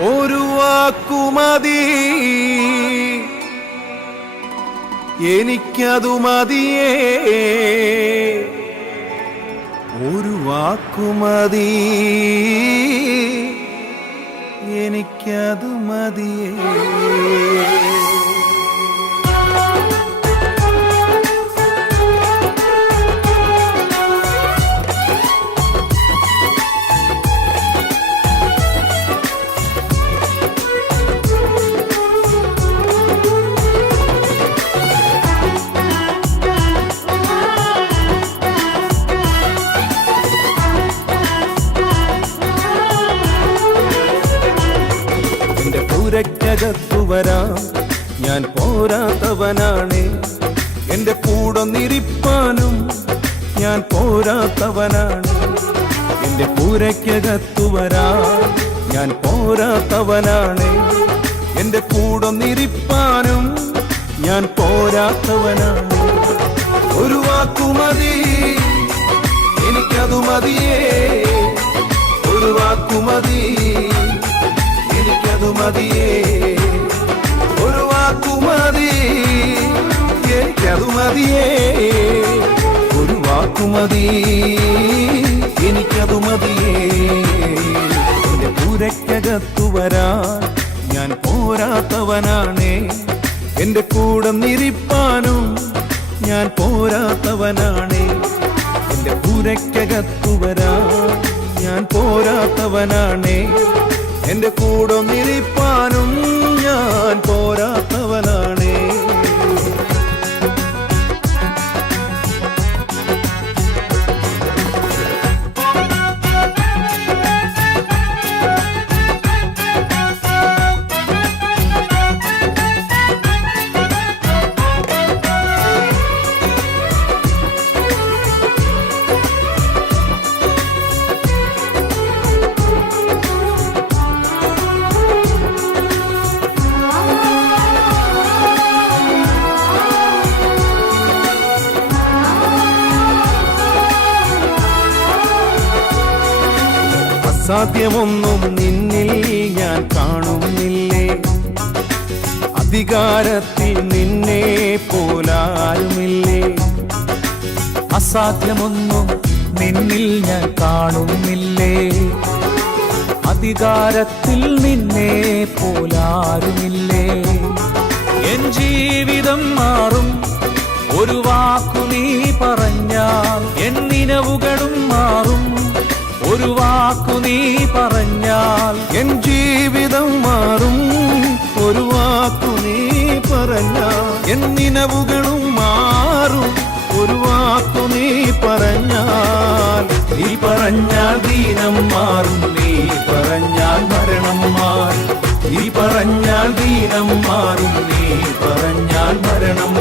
ഒരു വാക്കുമതി, എനിക്കതു മതിയേ. ഒരു വാക്കുമതി, എനിക്കതു മതിയേ. ക്കകത്തു വരാം, ഞാൻ പോരാത്തവനാണ്. എന്റെ കൂടൊന്നിരിപ്പാനും ഞാൻ പോരാത്തവനാണ്. എന്റെ പൂരയ്ക്കകത്തു വരാം, ഞാൻ പോരാത്തവനാണ്. എന്റെ കൂടൊന്നിരിപ്പാനും ഞാൻ പോരാത്തവനാണ്. ഒരു വാക്കുമതി, എനിക്കതു മതിയേ. ഒരു വാക്കുമതി, എനിക്കതു മതിയേ. ഒരു വാക്കുമതി, എനിക്കതു മതിയേ. ഒരു വാക്കുമതി, എനിക്കതു മതിയേ. എന്റെ പൂരയ്ക്കകത്തു വരാൻ ഞാൻ പോരാത്തവനാണ്. എന്റെ കൂടെ നിരിപ്പാനും ഞാൻ പോരാത്തവനാണ്. എന്റെ പൂരയ്ക്കകത്തു വരാൻ ഞാൻ പോരാത്തവനാണ്. എന്റെ കൂടൊന്നിരിപ്പാനും ഞാൻ പോരാത്തവനാണ്. സാധ്യമൊന്നും നിന്നിൽ ഞാൻ കാണുന്നില്ലേ. അധികാരത്തിൽ നിന്നെ പോലാരുമില്ലേ. അസാധ്യമൊന്നും നിന്നിൽ ഞാൻ കാണുന്നില്ലേ. അധികാരത്തിൽ നിന്നെ പോലാരുമില്ലേ. എൻ ജീവിതം മാറും ഒരു വാക്കു നീ പറഞ്ഞാൽ. എൻ നിലവുകളും മാറും ഒരു വാക്കു നീ പറഞ്ഞാൽ. എൻ ജീവിതം മാറും ഒരു വാക്കു നീ പറഞ്ഞാൽ. എൻ നിലവുകളും മാറും ഒരു വാക്കു നീ പറഞ്ഞാൽ. നീ പറഞ്ഞാൽ ദീനം മാറും, നീ പറഞ്ഞാൽ മരണം മാറും. നീ പറഞ്ഞാൽ ദീനം മാറും, നീ പറഞ്ഞാൽ മരണം